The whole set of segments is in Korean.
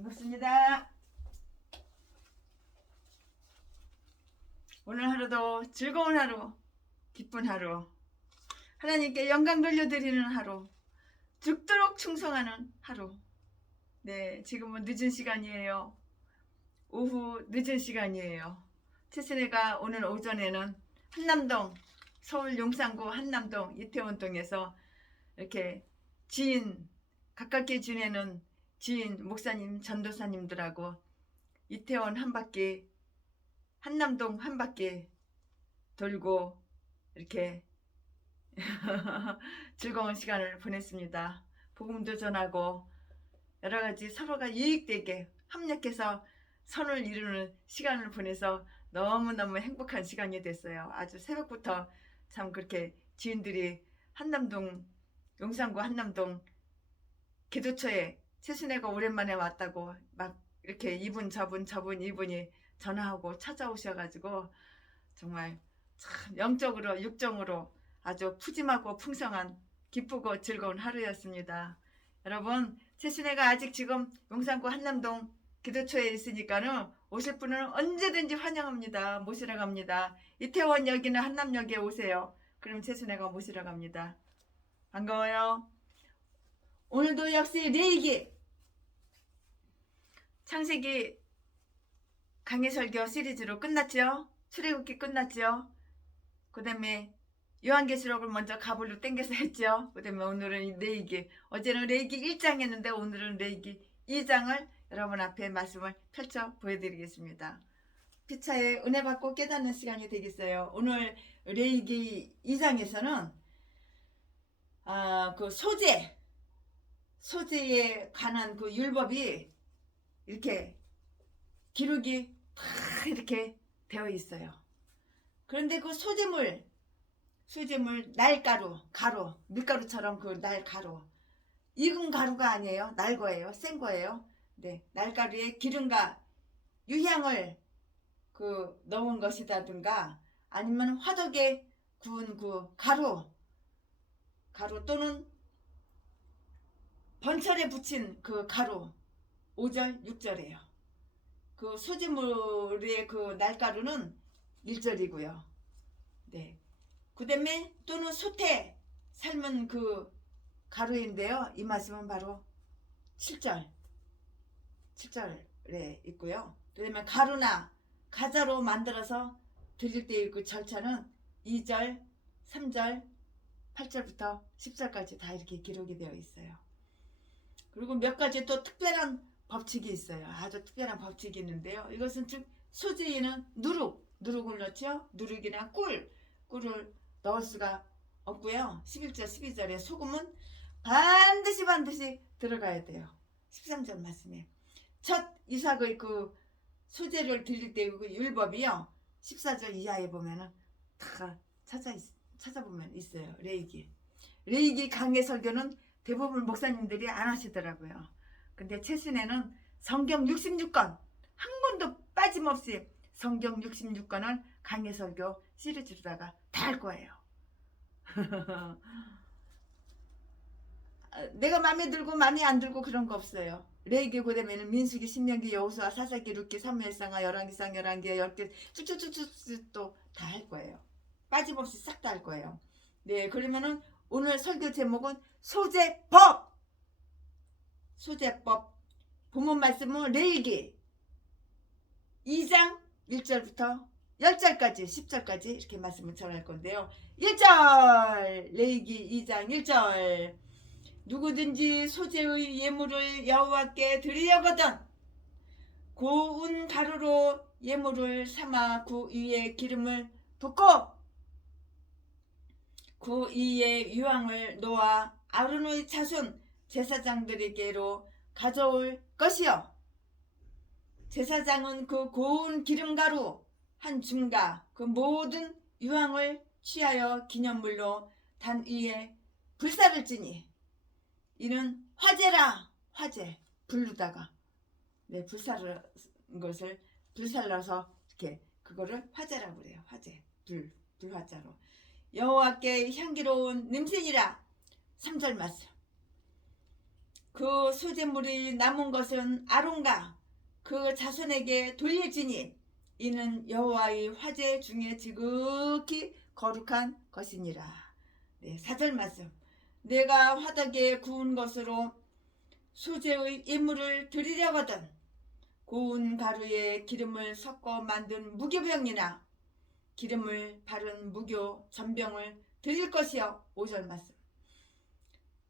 반갑습니다. 오늘 하루도 즐거운 하루, 기쁜 하루, 하나님께 영광 돌려드리는 하루, 죽도록 충성하는 하루. 네, 지금은 늦은 시간이에요. 오후 늦은 시간이에요. 최순애가 오늘 오전에는 한남동, 서울 용산구 한남동 이태원동에서 이렇게 지인, 가깝게 지내는 지인, 목사님, 전도사님들하고 이태원 한 바퀴, 한남동 한 바퀴 돌고 이렇게 즐거운 시간을 보냈습니다. 복음도 전하고 여러 가지 서로가 유익되게 협력해서 선을 이루는 시간을 보내서 너무너무 행복한 시간이 됐어요. 아주 새벽부터 참 그렇게 지인들이 한남동, 용산구 한남동 기도처에 최순애가 오랜만에 왔다고 막 이렇게 이분 저분 이분이 전화하고 찾아오셔가지고 정말 참 영적으로 육정으로 아주 푸짐하고 풍성한 기쁘고 즐거운 하루였습니다. 여러분, 최순애가 아직 지금 용산구 한남동 기도처에 있으니까는 오실 분은 언제든지 환영합니다. 모시러 갑니다. 이태원역이나 한남역에 오세요. 그럼 최순애가 모시러 갑니다. 반가워요. 오늘도 역시 레이기 창세기 강해설교 시리즈로 끝났죠. 출애굽기 끝났죠. 그 다음에 요한계시록을 먼저 가불로 땡겨서 했죠. 그 다음에 오늘은 레이기, 어제는 레이기 1장 했는데 오늘은 레이기 2장을 여러분 앞에 말씀을 펼쳐 보여드리겠습니다. 피차에 은혜 받고 깨닫는 시간이 되겠어요. 오늘 레이기 2장에서는 그 소재에 관한 그 율법이 이렇게 기록이 다 이렇게 되어 있어요. 그런데 그 소재물 날가루, 가루, 밀가루처럼 그 날가루, 익은 가루가 아니에요. 날 거예요. 센 거예요. 네, 날가루에 기름과 유향을 그 넣은 것이라든가 아니면 화덕에 구운 그 가루 또는 번철에 붙인 그 가루 5절, 6절이에요. 그 소재물의 그 날가루는 1절이고요. 네. 그 다음에 또는 솥에 삶은 그 가루인데요. 이 말씀은 바로 7절에 있고요. 그 다음에 가루나 가자로 만들어서 드릴 때 그 절차는 2절, 3절, 8절부터 10절까지 다 이렇게 기록이 되어 있어요. 그리고 몇 가지 또 특별한 법칙이 있어요. 아주 특별한 법칙이 있는데요. 이것은 즉 소재에는 누룩을 넣죠. 누룩이나 꿀을 넣을 수가 없고요. 11절, 12절에 소금은 반드시 들어가야 돼요. 13절 말씀에 첫 이삭의 그 소재를 드릴 때 그 율법이요. 14절 이하에 보면은 다 찾아보면 있어요. 레이기 강해 설교는 대부분 목사님들이 안 하시더라고요. 근데 최순애는 성경 66권 한 권도 빠짐없이 성경 66권을 강해 설교 시리즈로다가 다 할 거예요. 내가 마음에 들고 마음에 안 들고 그런 거 없어요. 레이기 고대면은 민수기, 신명기, 여호수아, 사사기, 룻기, 사무엘상하, 열왕기상, 열왕기, 10개 쭉쭉쭉쭉 또 다 할 거예요. 빠짐없이 싹 다 할 거예요. 네, 그러면은 오늘 설교 제목은 소재법. 본문 말씀은 레이기 2장 1절부터 10절까지 10절까지 이렇게 말씀을 전할 건데요. 1절 레이기 2장 1절 누구든지 소재의 예물을 여호와께 드리려거든 고운 가루로 예물을 삼아 그 위에 기름을 붓고 그 위에 유황을 놓아 아론의 자손 제사장들에게로 가져올 것이요. 제사장은 그 고운 기름가루 한 줌과 그 모든 유황을 취하여 기념물로 단 위에 불사를 지니 이는 화제라. 화제 불르다가 불사를 것을 불살라서 이렇게 그거를 화제라고 그래요. 화제 불화자로 여호와께 향기로운 냄새니라. 3절 말씀 그 소재물이 남은 것은 아론과 그 자손에게 돌릴지니 이는 여호와의 화제 중에 지극히 거룩한 것이니라. 네, 4절 말씀. 내가 화덕에 구운 것으로 소재의 예물을 드리려거든 고운 가루에 기름을 섞어 만든 무교병이나 기름을 바른 무교 전병을 드릴 것이요. 5절 말씀.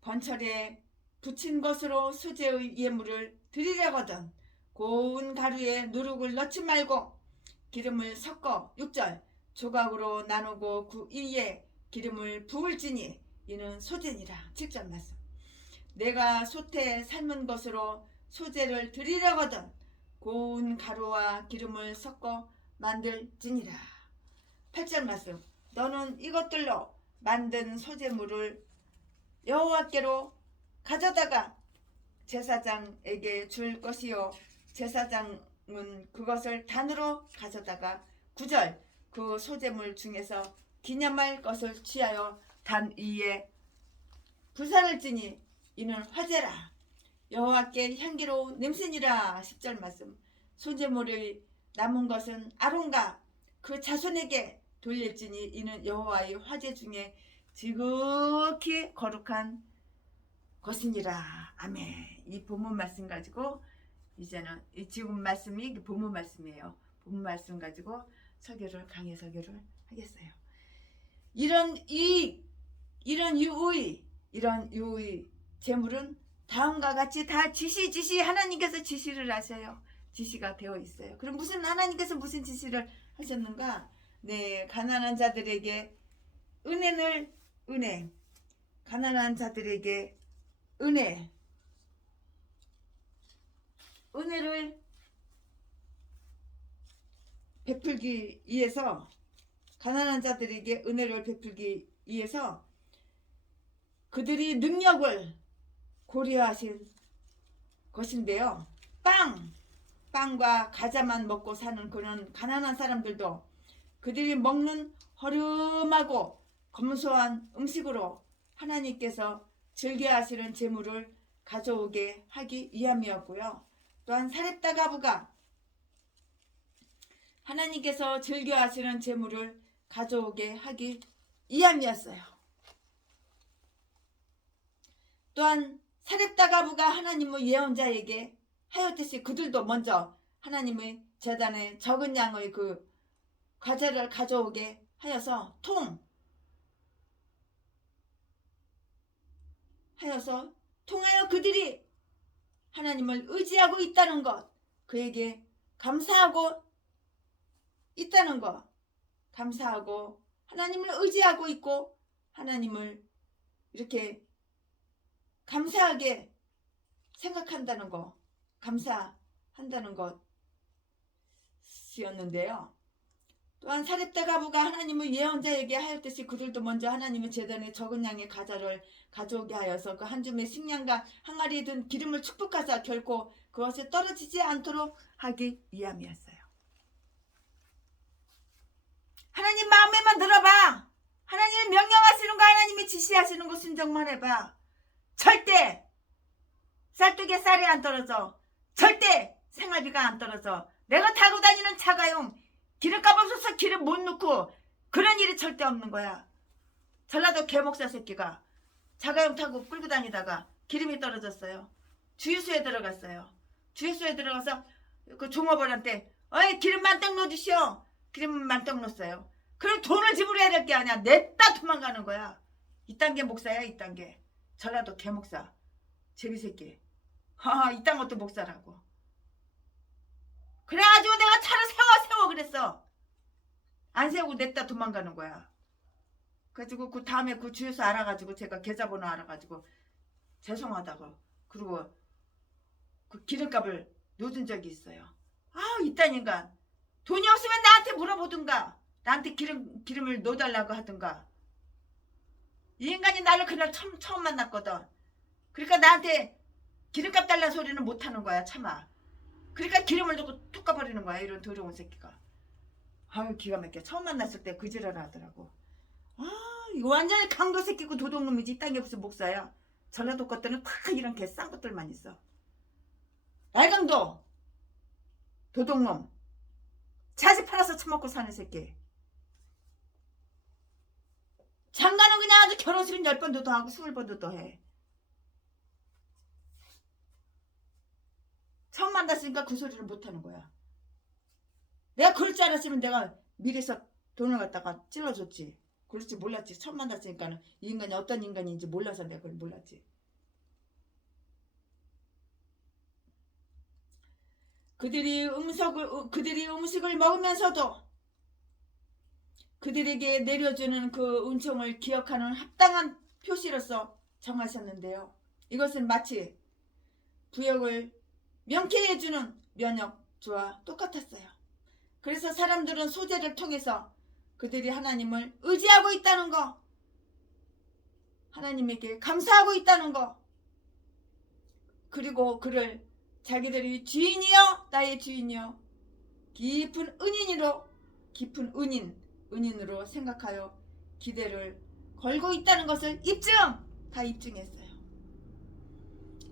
번철에 붙인 것으로 소재의 예물을 드리려거든 고운 가루에 누룩을 넣지 말고 기름을 섞어 6절 조각으로 나누고 그 위에 기름을 부을지니 이는 소재니라. 7절 말씀. 내가 솥에 삶은 것으로 소재를 드리려거든 고운 가루와 기름을 섞어 만들지니라. 8절 말씀. 너는 이것들로 만든 소재물을 여호와께로 가져다가 제사장에게 줄 것이요 제사장은 그것을 단으로 가져다가 9절 그 소재물 중에서 기념할 것을 취하여 단 위에 불사를 지니 이는 화제라. 여호와께 향기로운 냄새니라. 10절 말씀. 소재물의 남은 것은 아론과 그 자손에게 돌릴지니 이는 여호와의 화제 중에 지극히 거룩한 것이니라. 아멘. 이 본문 말씀 가지고 이제는 이 지금 말씀이 본문 말씀이에요. 본문 말씀 가지고 강해 설교를 하겠어요. 이런 유의 제물은 다음과 같이 다 지시 하나님께서 지시를 하셔요. 지시가 되어 있어요. 그럼 하나님께서 무슨 지시를 하셨는가? 네, 가난한 자들에게 가난한 자들에게 은혜를 베풀기 위해서 가난한 자들에게 은혜를 베풀기 위해서 그들이 능력을 고려하신 것인데요. 빵과 과자만 먹고 사는 그런 가난한 사람들도 그들이 먹는 허름하고 검소한 음식으로 하나님께서 즐겨하시는 재물을 가져오게 하기 위함이었고요. 또한 사렙다 가부가 하나님께서 즐겨하시는 재물을 가져오게 하기 위함이었어요. 또한 사렙다 가부가 하나님의 예언자에게 하였듯이 그들도 먼저 하나님의 제단에 적은 양의 그 과자를 가져오게 하여서 통하여 그들이 하나님을 의지하고 있다는 것, 그에게 감사하고 있다는 것, 감사하고 하나님을 의지하고 있고 하나님을 이렇게 감사하게 생각한다는 것, 감사한다는 것이었는데요. 또한 사렙다 가부가 하나님의 예언자에게 하였듯이 그들도 먼저 하나님의 제단에 적은 양의 과자를 가져오게 하여서 그 한 줌의 식량과 항아리에 든 기름을 축복하사 결코 그것에 떨어지지 않도록 하기 위함이었어요. 하나님 마음에만 들어봐. 하나님이 명령하시는 거, 하나님이 지시하시는 거 순종만 해봐. 절대 쌀뜨기에 쌀이 안 떨어져. 절대 생활비가 안 떨어져. 내가 타고 다니는 차가용 기름값 없어서 기름 못 넣고 그런 일이 절대 없는 거야. 전라도 개목사 새끼가 자가용 타고 끌고 다니다가 기름이 떨어졌어요. 주유소에 들어갔어요. 주유소에 들어가서 그 종업원한테 기름 만땅 넣어주시오. 기름 만땅 넣었어요. 그럼 돈을 지불해야 될 게 아니야. 냈다 도망가는 거야. 이딴 게 목사야. 이딴 게 전라도 개목사 제비새끼. 이딴 것도 목사라고. 그래가지고 내가 차를 세워 그랬어. 안 세우고 냈다 도망가는 거야. 그래가지고 그 다음에 그 주유소 알아가지고 제가 계좌번호 알아가지고 죄송하다고 그리고 그 기름값을 넣어준 적이 있어요. 이딴 인간. 돈이 없으면 나한테 물어보든가 나한테 기름을 넣어달라고 하든가. 이 인간이 나를 그날 처음 만났거든. 그러니까 나한테 기름값 달라는 소리는 못하는 거야. 참아. 그러니까 기름을 넣고 툭 가버리는 거야. 이런 더러운 새끼가. 기가 막혀. 처음 만났을 때 그 지랄을 하더라고. 이거 완전히 강도 새끼고 도둑놈이지. 딴 게 무슨 목사야. 전라도 것들은 다 이런 개싼 것들만 있어. 날강도 도둑놈 자지 팔아서 처먹고 사는 새끼. 장가는 그냥 아주 결혼식은 10번도 더 하고 20번도 더 해. 처음 만났으니까 그 소리를 못하는 거야. 내가 그럴 줄 알았으면 내가 미리서 돈을 갖다가 찔러줬지. 그럴 줄 몰랐지. 처음 만났으니까는 이 인간이 어떤 인간인지 몰라서 내가 그걸 몰랐지. 그들이 음식을 먹으면서도 그들에게 내려주는 그 은총을 기억하는 합당한 표시로서 정하셨는데요. 이것은 마치 부역을 명쾌해주는 면역조와 똑같았어요. 그래서 사람들은 소재를 통해서 그들이 하나님을 의지하고 있다는 거, 하나님에게 감사하고 있다는 거, 그리고 그를 자기들이 주인이여 나의 주인이여 깊은 은인으로 생각하여 기대를 걸고 있다는 것을 다 입증했어요.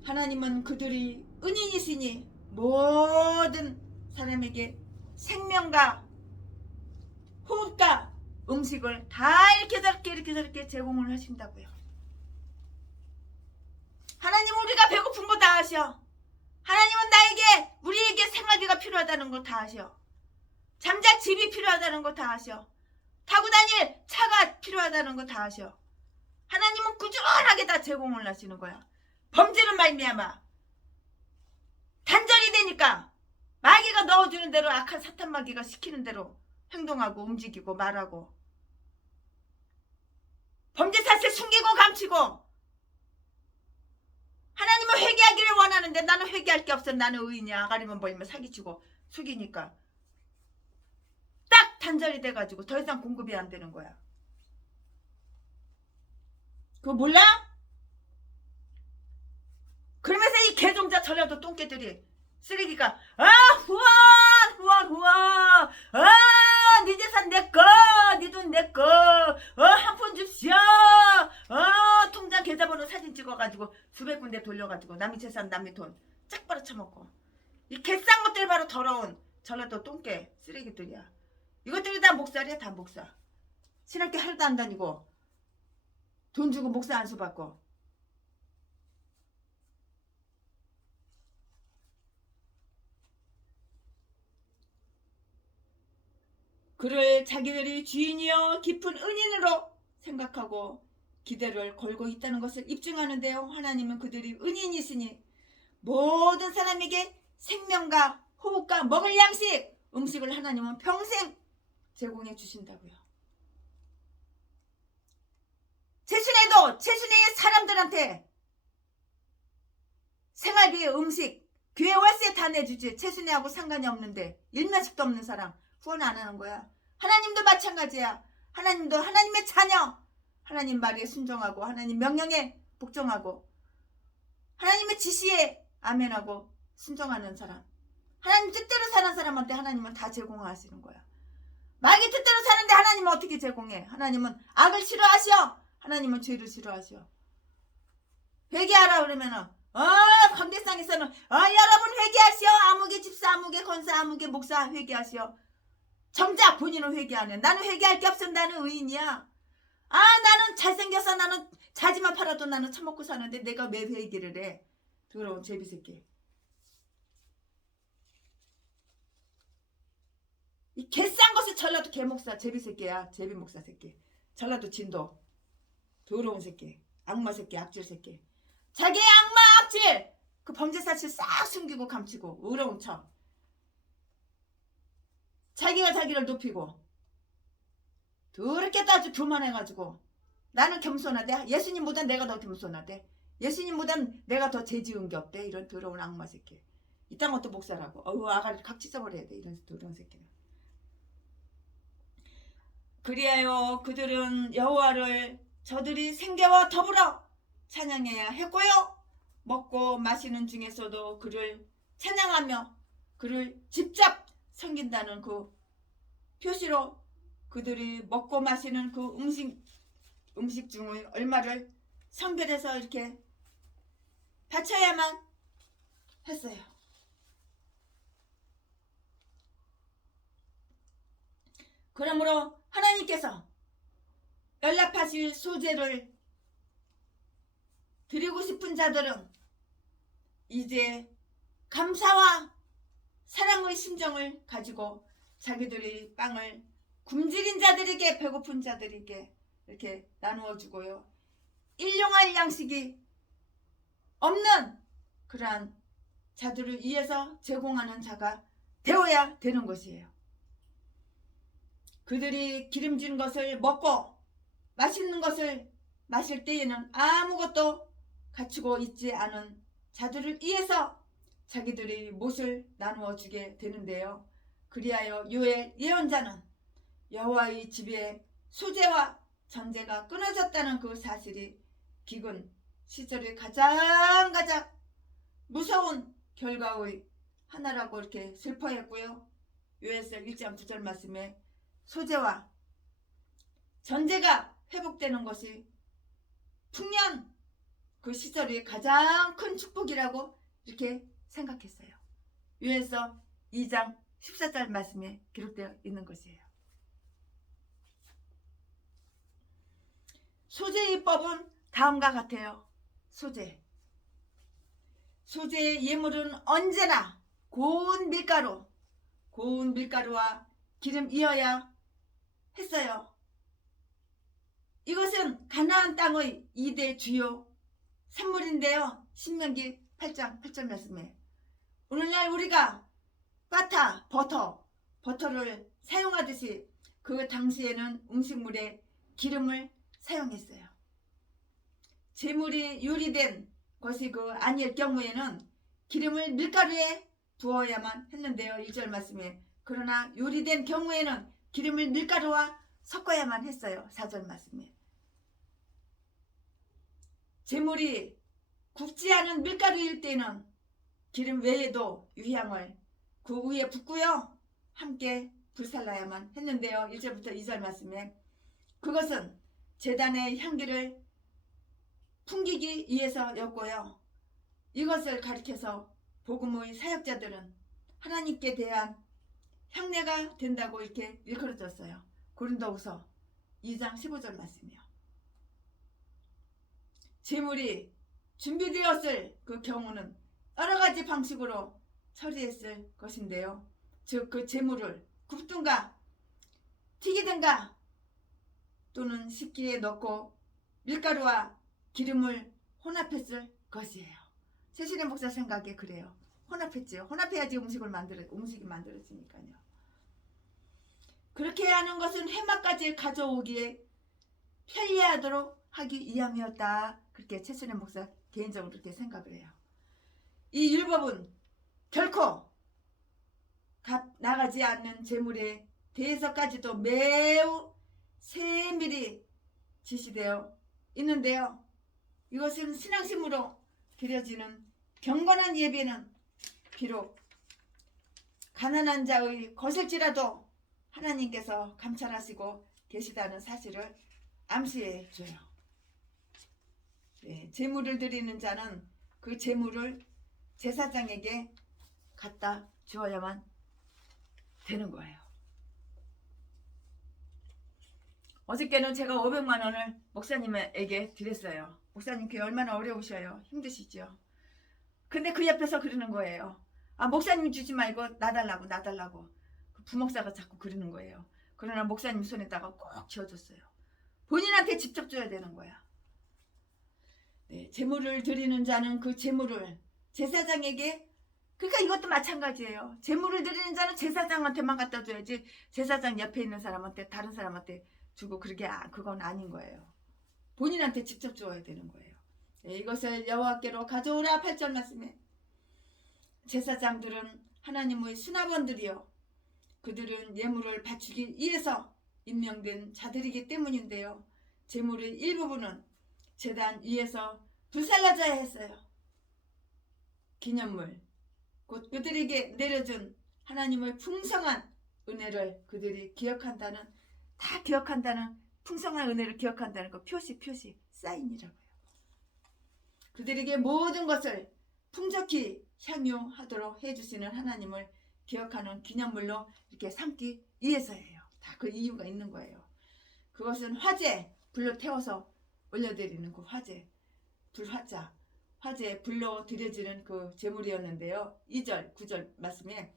하나님은 그들이 은인이시니 모든 사람에게 생명과 호흡과 음식을 다 이렇게 저렇게 제공을 하신다고요. 하나님은 우리가 배고픈 거 다 아셔. 하나님은 우리에게 생활비가 필요하다는 거 다 아셔. 잠잘 집이 필요하다는 거 다 아셔. 타고 다닐 차가 필요하다는 거 다 아셔. 하나님은 꾸준하게 다 제공을 하시는 거야. 범죄는 말미암아 단절이 되니까 마귀가 넣어주는 대로, 악한 사탄 마귀가 시키는 대로 행동하고 움직이고 말하고, 범죄 사실 숨기고 감추고, 하나님은 회개하기를 원하는데 나는 회개할 게 없어. 나는 의인이야. 아가리만 보이면 사기치고 속이니까 딱 단절이 돼가지고 더 이상 공급이 안 되는 거야. 그거 몰라? 그러면서 이 개종자 전라도 똥개들이 쓰레기가 후원 네 재산 내꺼, 네 돈 내꺼, 한 푼 줍시오, 통장 계좌번호 사진 찍어가지고 수백 군데 돌려가지고 남의 재산 남의 돈 짝 빨아쳐먹고, 이 개싼 것들이 바로 더러운 전라도 똥개 쓰레기들이야. 이것들이 다 목살이야. 다 목살. 신학교 하루도 안 다니고 돈 주고 목사 안수 받고. 그를 자기들이 주인이여 깊은 은인으로 생각하고 기대를 걸고 있다는 것을 입증하는데요. 하나님은 그들이 은인이시니 모든 사람에게 생명과 호흡과 먹을 양식, 음식을 하나님은 평생 제공해 주신다고요. 최순애의 사람들한테 생활비, 음식, 교회 월세 다 내주지. 최순애하고 상관이 없는데 일면식도 없는 사람 후원 안 하는 거야. 하나님도 마찬가지야. 하나님도 하나님의 자녀, 하나님 말에 순종하고 하나님 명령에 복종하고 하나님의 지시에 아멘하고 순종하는 사람, 하나님 뜻대로 사는 사람한테 하나님은 다 제공하시는 거야. 마귀 뜻대로 사는데 하나님은 어떻게 제공해? 하나님은 악을 싫어하셔. 하나님은 죄를 싫어하셔. 회개하라 그러면은 광대상에서는 여러분 회개하시오. 아무개 집사, 아무개 권사, 아무개 목사 회개하시오. 정작 본인은 회개 안 해. 나는 회개할 게 없어. 나는 의인이야. 나는 잘생겨서 나는 자지만 팔아도 나는 처먹고 사는데 내가 왜 회개를 해? 더러운 제비새끼. 이 개싼 것을 전라도 개목사 제비새끼야. 제비목사 새끼. 전라도 진도 더러운 새끼. 악마 새끼. 악질 새끼. 자기의 악마 악질 그 범죄 사실 싹 숨기고 감추고 의로운 척. 자기가 자기를 높이고 그렇게 아주 교만해가지고 나는 겸손하대. 예수님보단 내가 더 겸손하대. 예수님보단 내가 더 죄 지은 게 없대. 이런 더러운 악마 새끼. 이딴 것도 목사라고. 아가리 각 찢어버려야 돼. 이런 더러운 새끼는. 그리하여 그들은 여호와를 저들이 생계와 더불어 찬양해야 했고요. 먹고 마시는 중에서도 그를 찬양하며 그를 직접 섬긴다는 그 표시로 그들이 먹고 마시는 그 음식 중을 얼마를 선별해서 이렇게 바쳐야만 했어요. 그러므로 하나님께서 연락하실 소재를 드리고 싶은 자들은 이제 감사와 사랑의 심정을 가지고 자기들의 빵을 굶주린 자들에게, 배고픈 자들에게 이렇게 나누어 주고요. 일용할 양식이 없는 그러한 자들을 위해서 제공하는 자가 되어야 되는 것이에요. 그들이 기름진 것을 먹고 맛있는 것을 마실 때에는 아무것도 갖추고 있지 않은 자들을 위해서 자기들의 몫을 나누어 주게 되는데요. 그리하여 요엘 예언자는 여호와의 집에 소재와 전제가 끊어졌다는 그 사실이 기근 시절의 가장 무서운 결과의 하나라고 이렇게 슬퍼했고요. 요엘서 1장 9절 말씀에 소재와 전제가 회복되는 것이 풍년 그 시절의 가장 큰 축복이라고 이렇게 생각했어요. 요엘서 2장 14절 말씀에 기록되어 있는 것이에요. 소재의 법은 다음과 같아요. 소재의 예물은 언제나 고운 밀가루와 기름이어야 했어요. 이것은 가나안 땅의 2대 주요 산물인데요. 신명기 8장 8절 말씀에 오늘날 우리가 바타, 버터를 사용하듯이 그 당시에는 음식물에 기름을 사용했어요. 재물이 요리된 것이 그 아닐 경우에는 기름을 밀가루에 부어야만 했는데요. 1절 말씀에 그러나 요리된 경우에는 기름을 밀가루와 섞어야만 했어요. 4절 말씀에 재물이 굽지 않은 밀가루일 때는 기름 외에도 유향을 그 위에 붓고요. 함께 불살라야만 했는데요. 1절부터 2절 말씀에 그것은 제단의 향기를 풍기기 위해서였고요. 이것을 가리켜서 복음의 사역자들은 하나님께 대한 향내가 된다고 이렇게 일컬어졌어요. 고린도후서 2장 15절 말씀이요. 제물이 준비되었을 그 경우는 여러 가지 방식으로 처리했을 것인데요. 즉 그 제물을 굽든가 튀기든가 또는 식기에 넣고 밀가루와 기름을 혼합했을 것이에요. 최신의 목사 생각에 그래요. 혼합했지요. 혼합해야지 음식이 만들어지니까요. 그렇게 하는 것은 회막까지 가져오기에 편리하도록 하기 위함이었다. 그렇게 최신의 목사 개인적으로 그렇게 생각을 해요. 이 율법은 결코 값 나가지 않는 재물에 대해서까지도 매우 세밀히 지시되어 있는데요. 이것은 신앙심으로 드려지는 경건한 예배는 비록 가난한 자의 것일지라도 하나님께서 감찰하시고 계시다는 사실을 암시해 줘요. 제물을 드리는 자는 그 제물을 제사장에게 갖다 주어야만 되는 거예요. 어저께는 제가 500만 원을 목사님에게 드렸어요. 목사님 그게 얼마나 어려우셔요. 힘드시죠. 근데 그 옆에서 그러는 거예요. 아, 목사님 주지 말고 나달라고. 그 부목사가 자꾸 그러는 거예요. 그러나 목사님 손에다가 꼭 쥐어줬어요. 본인한테 직접 줘야 되는 거야. 제물을 드리는 자는 그 제물을 제사장에게, 그러니까 이것도 마찬가지예요. 제물을 드리는 자는 제사장한테만 갖다 줘야지 제사장 옆에 있는 사람한테, 다른 사람한테 주고 그건 아닌 거예요. 본인한테 직접 줘야 되는 거예요. 이것을 여호와께로 가져오라 8절 말씀에 제사장들은 하나님의 수납원들이요 그들은 예물을 바치기 위해서 임명된 자들이기 때문인데요. 제물의 일부분은 제단 위에서 불살라져야 했어요. 기념물 곧 그들에게 내려준 하나님의 풍성한 은혜를 그들이 다 기억한다는 풍성한 은혜를 기억한다는 거 표시 사인이라고요. 그들에게 모든 것을 풍족히 향유하도록 해주시는 하나님을 기억하는 기념물로 이렇게 삼기 위해서예요. 다 그 이유가 있는 거예요. 그것은 화재, 불로 태워서 올려드리는 그 화재, 불화자, 화재, 불로 드려지는 그 제물이었는데요. 2절, 9절 말씀에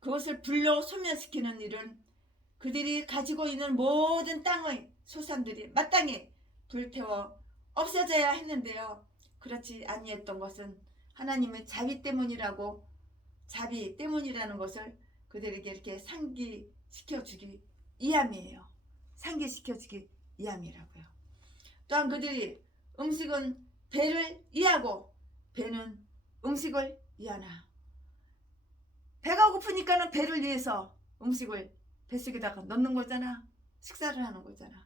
그것을 불로 소멸시키는 일은 그들이 가지고 있는 모든 땅의 소산들이 마땅히 불태워 없어져야 했는데요. 그렇지 아니했던 것은 하나님의 자비 때문이라고, 자비 때문이라는 것을 그들에게 이렇게 상기시켜주기 위함이에요. 상기시켜주기 위함이라고요. 또한 그들이 음식은 배를 위하고 배는 음식을 위하나. 배가 고프니까는 배를 위해서 음식을 뱃속에다가 넣는 거잖아. 식사를 하는 거잖아.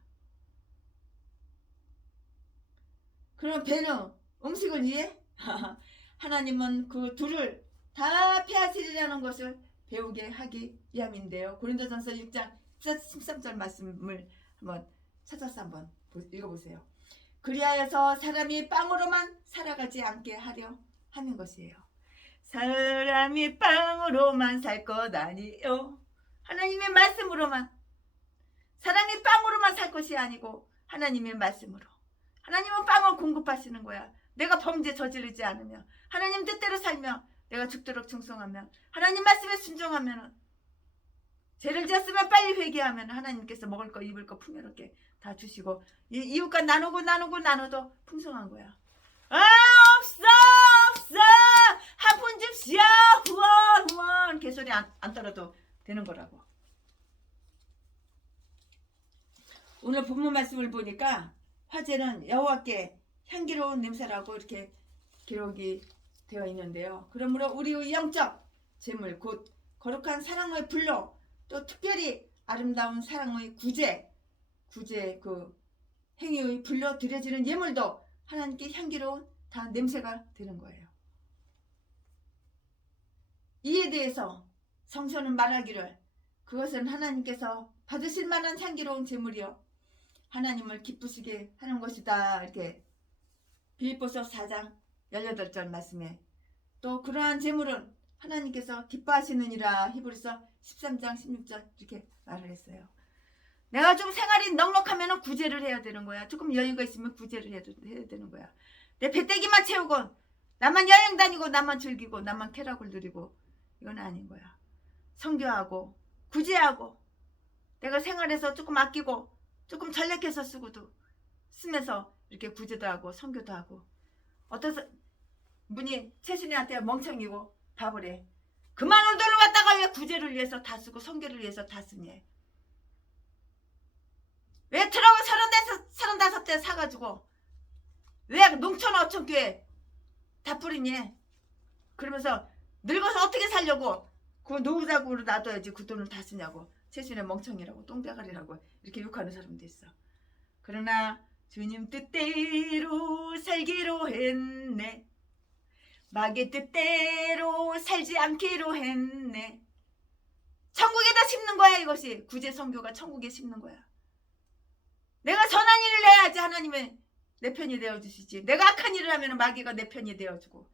그럼 배는 음식을 위해? 하나님은 그 둘을 다 피하시리라는 것을 배우게 하기 위함인데요. 고린도전서 6장 13절 말씀을 한번 찾아서 한번 읽어보세요. 그리하여서 사람이 빵으로만 살아가지 않게 하려 하는 것이에요. 사람이 빵으로만 살 것 아니요. 하나님의 말씀으로만. 사람이 빵으로만 살 것이 아니고 하나님의 말씀으로. 하나님은 빵을 공급하시는 거야. 내가 범죄 저지르지 않으며 하나님 뜻대로 살며 내가 죽도록 충성하며 하나님 말씀에 순종하면, 죄를 지었으면 빨리 회개하면 하나님께서 먹을 거 입을 거 풍요롭게 다 주시고 이웃과 나누도 풍성한 거야. 없어 한 푼 줍시오 후원 개소리 안 떨어도 되는 거라고. 오늘 본문 말씀을 보니까 화제는 여호와께 향기로운 냄새라고 이렇게 기록이 되어 있는데요. 그러므로 우리의 영적 재물 곧 거룩한 사랑의 불로, 또 특별히 아름다운 사랑의 구제 그 행위의 불로 드려지는 예물도 하나님께 향기로운 다 냄새가 되는 거예요. 이에 대해서 성서는 말하기를 그것은 하나님께서 받으실 만한 향기로운 제물이요 하나님을 기쁘시게 하는 것이다. 이렇게 빌립보서 4장 18절 말씀에, 또 그러한 제물은 하나님께서 기뻐하시느니라 히브리서 13장 16절 이렇게 말을 했어요. 내가 좀 생활이 넉넉하면 구제를 해야 되는 거야. 조금 여유가 있으면 구제를 해야 되는 거야. 내 배때기만 채우고 나만 여행 다니고 나만 즐기고 나만 쾌락을 누리고 이건 아닌 거야. 선교하고 구제하고 내가 생활에서 조금 아끼고 조금 전략해서 쓰면서 이렇게 구제도 하고 선교도 하고. 어떤 분이 채순이한테 멍청이고 답을 해. 그만 얼굴로 갔다가 왜 구제를 위해서 다 쓰고 선교를 위해서 다 쓰니? 왜 트럭을 35대 사가지고 왜 농촌 어촌교회 다 뿌리니? 그러면서 늙어서 어떻게 살려고 그 노후자금으로 놔둬야지 그 돈을 다 쓰냐고. 채순이 멍청이라고 똥대가리라고 이렇게 욕하는 사람도 있어. 그러나 주님 뜻대로 살기로 했네. 마귀 뜻대로 살지 않기로 했네. 천국에다 심는 거야. 이것이 구제 선교가 천국에 심는 거야. 내가 선한 일을 해야지 하나님은 내 편이 되어주시지. 내가 악한 일을 하면 마귀가 내 편이 되어주고,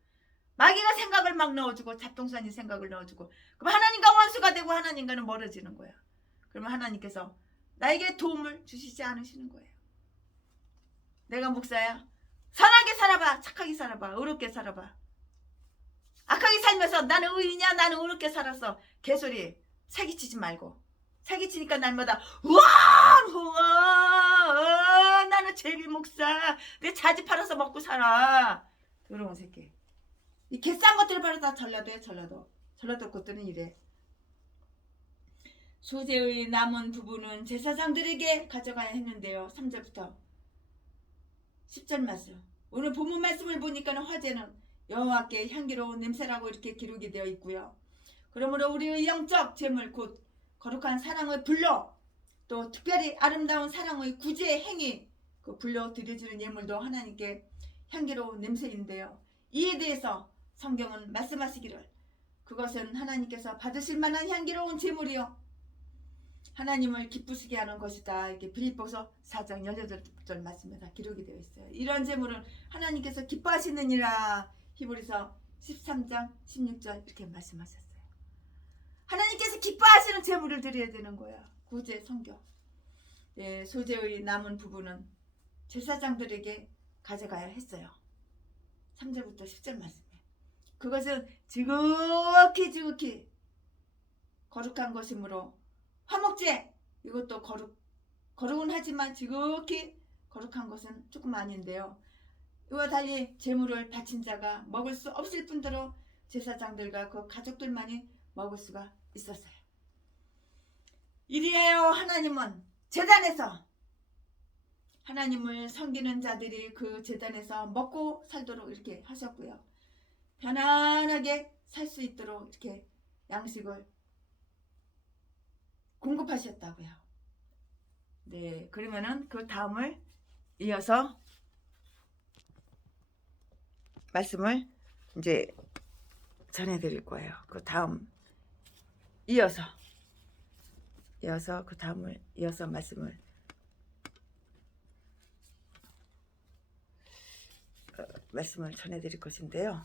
마귀가 생각을 막 넣어주고 잡동사니 생각을 넣어주고, 그럼 하나님과 원수가 되고 하나님과는 멀어지는 거야. 그러면 하나님께서 나에게 도움을 주시지 않으시는 거예요. 내가 목사야, 선하게 살아봐, 착하게 살아봐, 의롭게 살아봐. 악하게 살면서 나는 의인이야, 나는 의롭게 살았어, 개소리 사기치지 말고. 사기치니까 날마다 우와 나는 제비 목사, 내 자지 팔아서 먹고 살아. 더러운 새끼. 이 개싼 것들을 바로 다 전라도에 전라도 것들은 이래. 소재의 남은 부분은 제사장들에게 가져가야 했는데요. 3절부터 10절 말씀. 오늘 본문 말씀을 보니까는 화제는 여호와께 향기로운 냄새라고 이렇게 기록이 되어 있고요. 그러므로 우리의 영적 재물 곧 거룩한 사랑의 불로, 또 특별히 아름다운 사랑의 구제 행위 그 불로 드려지는 예물도 하나님께 향기로운 냄새인데요. 이에 대해서 성경은 말씀하시기를 그것은 하나님께서 받으실 만한 향기로운 제물이요 하나님을 기쁘시게 하는 것이다. 이게 빌립보서 4장 18절 말씀에 다 기록이 되어 있어요. 이런 제물은 하나님께서 기뻐하시느니라. 히브리서 13장 16절 이렇게 말씀하셨어요. 하나님께서 기뻐하시는 제물을 드려야 되는 거야. 구제 성경. 예, 소재의 남은 부분은 제사장들에게 가져가야 했어요. 3절부터 10절 말씀에. 그것은 지극히 거룩한 것이므로 화목제 이것도 거룩은 하지만 지극히 거룩한 것은 조금 아닌데요. 이와 달리 제물을 바친 자가 먹을 수 없을 뿐더러 제사장들과 그 가족들만이 먹을 수가 있었어요. 이리하여 하나님은 제단에서 하나님을 섬기는 자들이 그 제단에서 먹고 살도록 이렇게 하셨고요. 편안하게 살 수 있도록 이렇게 양식을 공급하셨다고요. 네, 그러면은 그 다음을 이어서 말씀을 이제 전해드릴 거예요. 그 다음 이어서 그 다음을 이어서 말씀을 전해드릴 것인데요.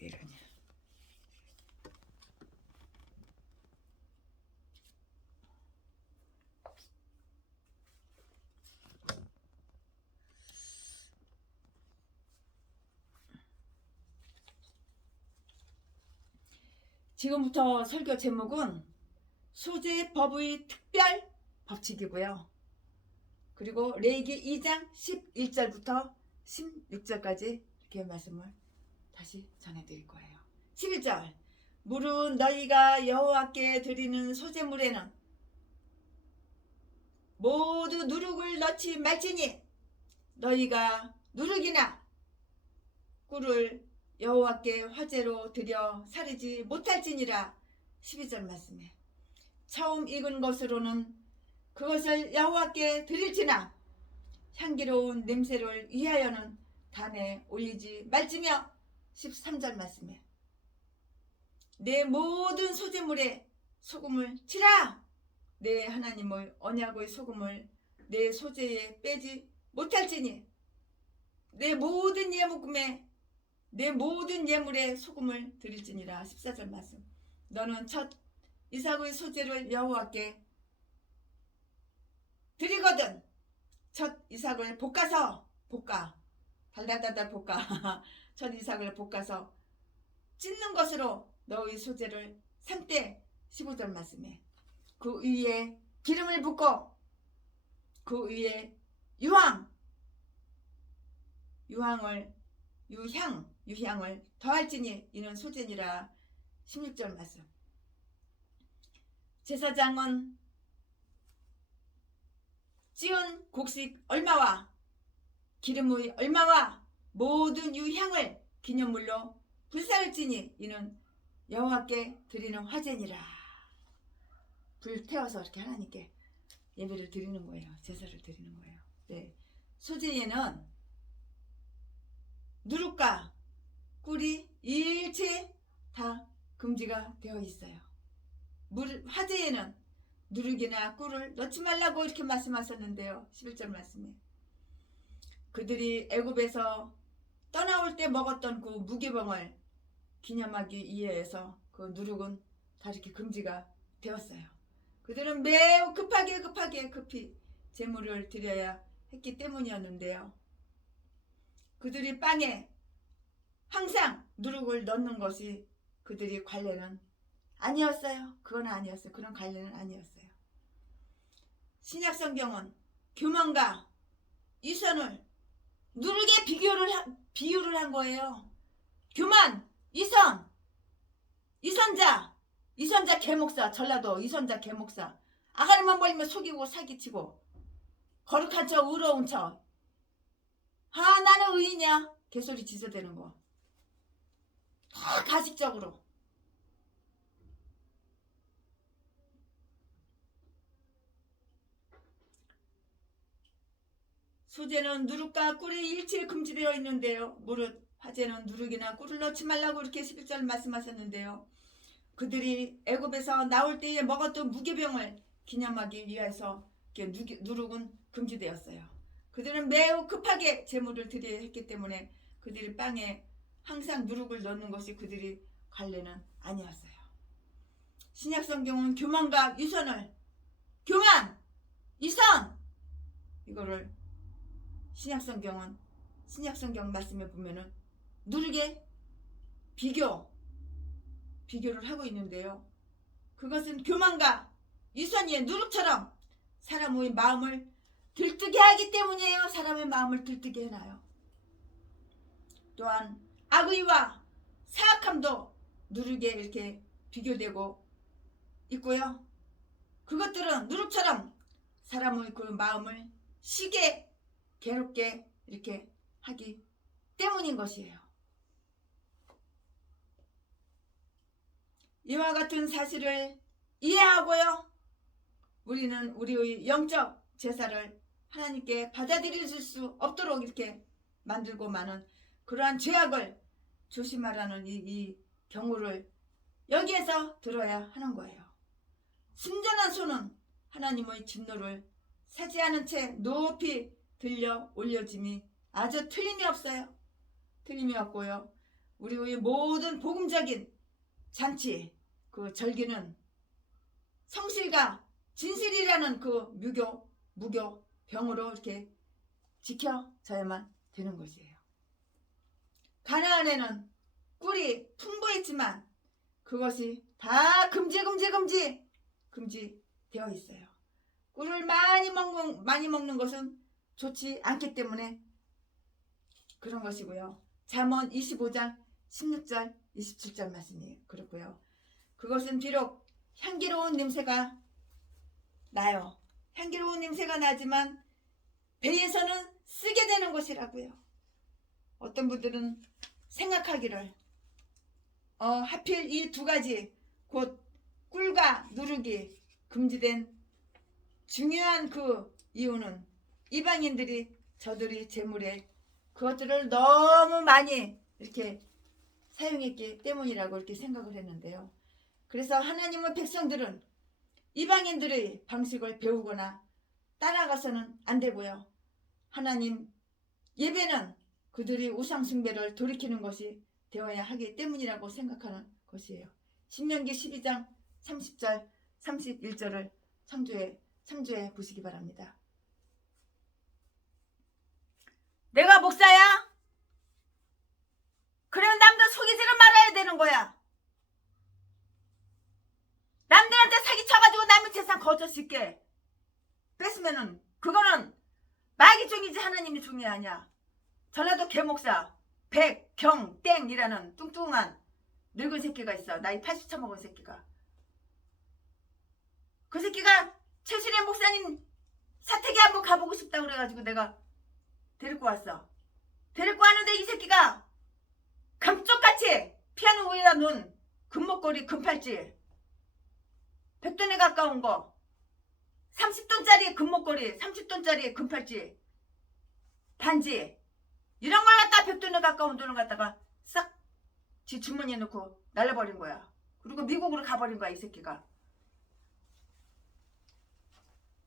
이러냐. 지금부터 설교 제목은 수제법의 특별 법칙이고요. 그리고 레위기 2장 11절부터 16절까지 이렇게 말씀을 다시 전해드릴 거예요. 11절 물은 너희가 여호와께 드리는 소제물에는 모두 누룩을 넣지 말지니 너희가 누룩이나 꿀을 여호와께 화제로 드려 사르지 못할지니라. 12절 말씀에 처음 익은 것으로는 그것을 여호와께 드릴지나 향기로운 냄새를 위하여는 단에 올리지 말지며. 13절 말씀에 내 모든 소제물에 소금을 치라. 내 하나님의 언약의 소금을 내 소제에 빼지 못할지니 내 모든 예물에 소금을 드릴지니라. 14절 말씀 너는 첫 이삭의 소제를 여호와께 드리거든 첫 이삭을 달달달달 볶아 첫 이삭을 볶아서 찢는 것으로 너의 소제를 삼때. 15절 말씀에 그 위에 기름을 붓고 그 위에 유향을 더할지니 이는 소제니라. 16절 말씀 제사장은 찌은 곡식 얼마와 기름의 얼마와 모든 유향을 기념물로 불사를지니 이는 여호와께 드리는 화제니라. 불 태워서 이렇게 하나님께 예배를 드리는 거예요. 제사를 드리는 거예요. 네. 소제에는 누룩과 꿀이 일체 다 금지가 되어 있어요. 화제에는 누룩이나 꿀을 넣지 말라고 이렇게 말씀하셨는데요. 11절 말씀에 그들이 애굽에서 떠나올 때 먹었던 그 무교병을 기념하기 위해서 그 누룩은 다 이렇게 금지가 되었어요. 그들은 매우 급히 제물을 드려야 했기 때문이었는데요. 그들이 빵에 항상 누룩을 넣는 것이 그들이 관례는 아니었어요. 그건 아니었어요. 그런 관례는 아니었어요. 신약 성경은 규만과 이선을 누룩에 비유를 한 거예요. 규만, 이선자 개목사, 전라도 이선자 개목사. 아가리만 벌리면 속이고 사기치고 거룩한 척 의로운 척. 나는 의인이야. 개소리 지저대는 거. 다 가식적으로. 소재는 누룩과 꿀이 일체 금지되어 있는데요. 무릇 화재는 누룩이나 꿀을 넣지 말라고 이렇게 11절 말씀하셨는데요. 그들이 애굽에서 나올 때에 먹었던 무교병을 기념하기 위해서 누룩은 금지되었어요. 그들은 매우 급하게 제물을 드려야 했기 때문에 그들이 빵에 항상 누룩을 넣는 것이 그들이 관례는 아니었어요. 신약성경은 교만과 유선을 교만, 유선 이거를 신약성경 말씀에 보면은 누룩의 비교를 하고 있는데요. 그것은 교만과 유선의 누룩처럼 사람의 마음을 들뜨게 하기 때문이에요. 사람의 마음을 들뜨게 해놔요. 또한 악의와 사악함도 누룩에 이렇게 비교되고 있고요. 그것들은 누룩처럼 사람의 그 마음을 시게 괴롭게 이렇게 하기 때문인 것이에요. 이와 같은 사실을 이해하고요. 우리는 우리의 영적 제사를 하나님께 받아들일 수 없도록 이렇게 만들고 마는 그러한 죄악을 조심하라는 이 경고를 여기에서 들어야 하는 거예요. 순전한 손은 하나님의 진노를 사지 않은 채 높이 들려 올려짐이 아주 틀림이 없어요. 틀림이 없고요. 우리의 모든 복음적인 잔치, 그 절기는 성실과 진실이라는 그 무교, 병으로 이렇게 지켜져야만 되는 것이에요. 가나안에는 꿀이 풍부했지만 그것이 다 금지되어 있어요. 꿀을 많이 먹는 것은 좋지 않기 때문에 그런 것이고요. 잠언 25장 16절 27절 말씀이 그렇고요. 그것은 비록 향기로운 냄새가 나요. 향기로운 냄새가 나지만 배에서는 쓰게 되는 것이라고요. 어떤 분들은 생각하기를 하필 이 두 가지 곧 꿀과 누룩이 금지된 중요한 그 이유는 이방인들이 저들이 제물에 그것들을 너무 많이 이렇게 사용했기 때문이라고 이렇게 생각을 했는데요. 그래서 하나님의 백성들은 이방인들의 방식을 배우거나 따라가서는 안 되고요. 하나님 예배는 그들이 우상 숭배를 돌이키는 것이 되어야 하기 때문이라고 생각하는 것이에요. 신명기 12장 30절 31절을 참조해 보시기 바랍니다. 내가 목사야? 그러면 남들 속이지를 말아야 되는 거야. 남들한테 사기쳐가지고 남의 재산 거저짓게 뺏으면은 그거는 마귀종이지 하나님이 종이 아니야. 전라도 개목사 백경땡이라는 뚱뚱한 늙은 새끼가 있어. 나이 80 처먹은 새끼가. 그 새끼가 최신의 목사님 사택에 한번 가보고 싶다고 그래가지고 내가 데리고 왔어. 데리고 왔는데 이 새끼가 감쪽같이 피아노 위에다 놓은 금목걸이 금팔찌 100돈에 가까운 거 30돈짜리 금목걸이 30돈짜리 금팔찌 반지 이런 걸 갖다 100돈에 가까운 돈을 갖다가 싹 지 주머니에 넣고 날려버린 거야. 그리고 미국으로 가버린 거야 이 새끼가.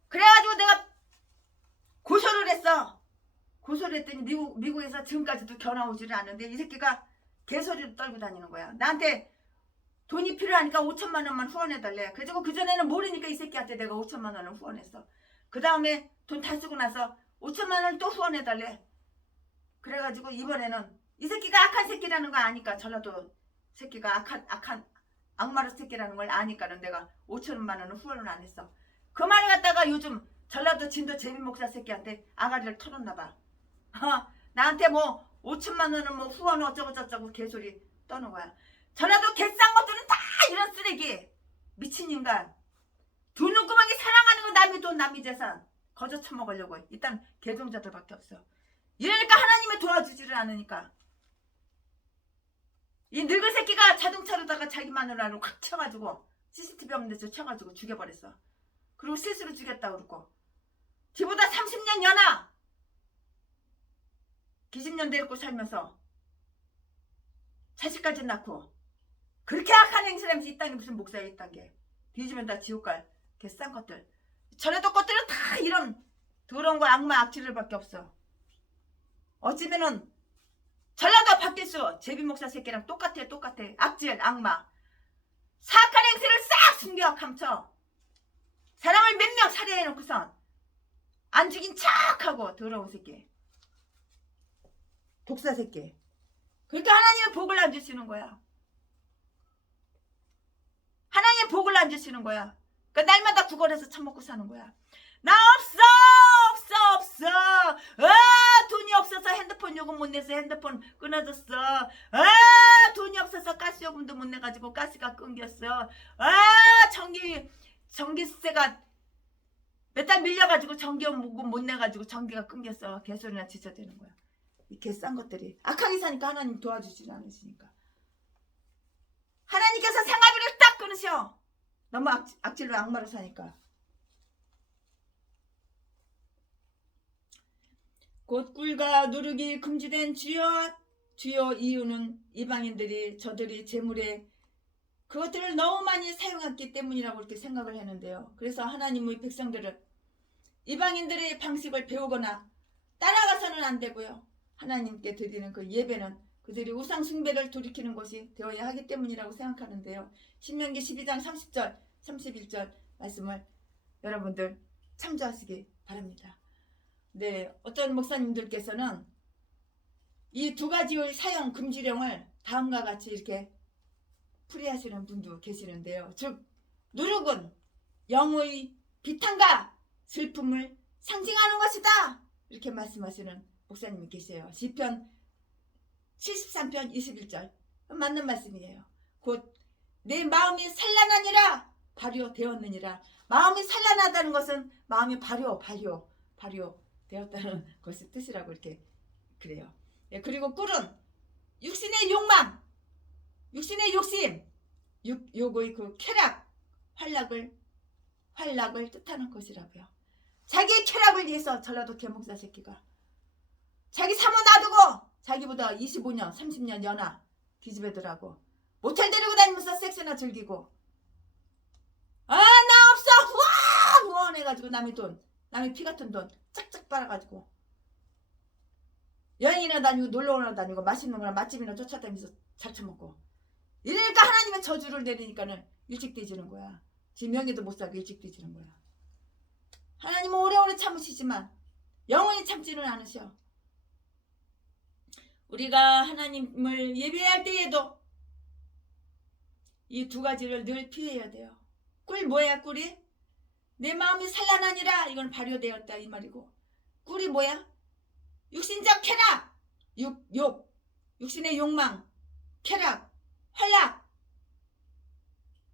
그래가지고 내가 고소를 했어. 고소를 했더니 미국에서 지금까지도 전화 오지를 않는데 이 새끼가 개소리를 떨고 다니는 거야. 나한테 돈이 필요하니까 5천만 원만 후원해달래. 그래서 그전에는 모르니까 이 새끼한테 내가 5천만 원을 후원했어. 그 다음에 돈 다 쓰고 나서 5천만 원을 또 후원해달래. 그래가지고 이번에는 이 새끼가 악한 새끼라는 거 아니까 전라도 새끼가 악한 악마의 새끼라는 걸 아니까는 내가 5천만 원을 후원을 안 했어. 그 말을 갖다가 요즘 전라도 진도 재민목사 새끼한테 아가리를 털었나 봐. 나한테 뭐 5천만 원은 뭐 후원 어쩌고 저쩌고 개소리 떠는 거야. 전라도 개싼 것들은 다 이런 쓰레기. 미친 인간. 두 눈구멍이 사랑하는 거 남의 돈 남의 재산 거저 처먹으려고 일단 개종자들밖에 없어. 이러니까 하나님이 도와주지를 않으니까 이 늙은 새끼가 자동차로다가 자기 마누라를 확 쳐가지고 CCTV 없는 데서 쳐가지고 죽여버렸어. 그리고 실수로 죽였다고 그러고 지보다 30년 연하 기집년 데리고 살면서 자식까지 낳고 그렇게 악한 행세를 하면서 이 땅에 무슨 목사가 있단 게 뒤집으면 다 지옥 갈 개싼 것들. 전에도 것들은 다 이런 더러운 거 악마 악질을 밖에 없어. 어찌면은 전라도 박대수 제비 목사 새끼랑 똑같아. 악질 악마. 사악한 행세를 싹 숨겨 감춰. 사람을 몇 명 살해해놓고선 안 죽인 척하고 더러운 새끼. 독사 새끼. 그러니까 하나님의 복을 안 주시는 거야. 하나님의 복을 안 주시는 거야. 그러니까 날마다 구걸해서 처먹고 사는 거야. 나 없어. 돈이 없어서 핸드폰 요금 못 내서 핸드폰 끊어졌어. 돈이 없어서 가스 요금도 못 내가지고 가스가 끊겼어. 전기세가 몇 달 밀려가지고 전기요금 못 내가지고 전기가 끊겼어. 개소리나 지쳐대는 거야. 이 개싼 것들이 악하게 사니까 하나님 도와주지 않으시니까. 하나님께서 생활비를 딱 끊으셔. 너무 악질로 악마로 사니까. 곧 꿀과 누룩이 금지된 주요 이유는 이방인들이 저들이 재물에 그것들을 너무 많이 사용했기 때문이라고 이렇게 생각을 했는데요. 그래서 하나님의 백성들은 이방인들의 방식을 배우거나 따라가서는 안 되고요. 하나님께 드리는 그 예배는 그들이 우상 숭배를 돌이키는 것이 되어야 하기 때문이라고 생각하는데요. 신명기 12장 30절 31절 말씀을 여러분들 참조하시기 바랍니다. 네, 어떤 목사님들께서는 이 두 가지의 사용 금지령을 다음과 같이 이렇게 풀이하시는 분도 계시는데요. 즉 누룩은 영의 비탄과 슬픔을 상징하는 것이다. 이렇게 말씀하시는 목사님이 계세요. 시편 73편 21절 맞는 말씀이에요. 곧 내 마음이 산란하니라 발효되었느니라. 마음이 산란하다는 것은 마음이 발효되었다는 것의 뜻이라고 이렇게 그래요. 예, 그리고 꿀은 육신의 욕망, 육신의 욕심, 욕의 그 쾌락, 활락을 뜻하는 것이라고요. 자기의 쾌락을 위해서 전라도 개목사 새끼가 자기 사모 놔두고 자기보다 25년, 30년 연하 기집애들하고 모텔 데리고 다니면서 섹스나 즐기고 나 없어 후원 해가지고 남의 돈, 남의 피 같은 돈 짝짝 빨아가지고 여행이나 다니고 놀러오나 다니고 맛있는 거나 맛집이나 쫓아다니면서 잘 처먹고 이러니까 하나님의 저주를 내리니까는 일찍 뒤지는 거야. 지 명예도 못 살고 일찍 뒤지는 거야. 하나님은 오래오래 참으시지만 영원히 참지는 않으셔. 우리가 하나님을 예배할 때에도 이 두 가지를 늘 피해야 돼요. 꿀 뭐야 꿀이? 내 마음이 산란하니라 이건 발효되었다 이 말이고 꿀이 뭐야? 육신적 쾌락, 육신의 욕망, 쾌락, 활락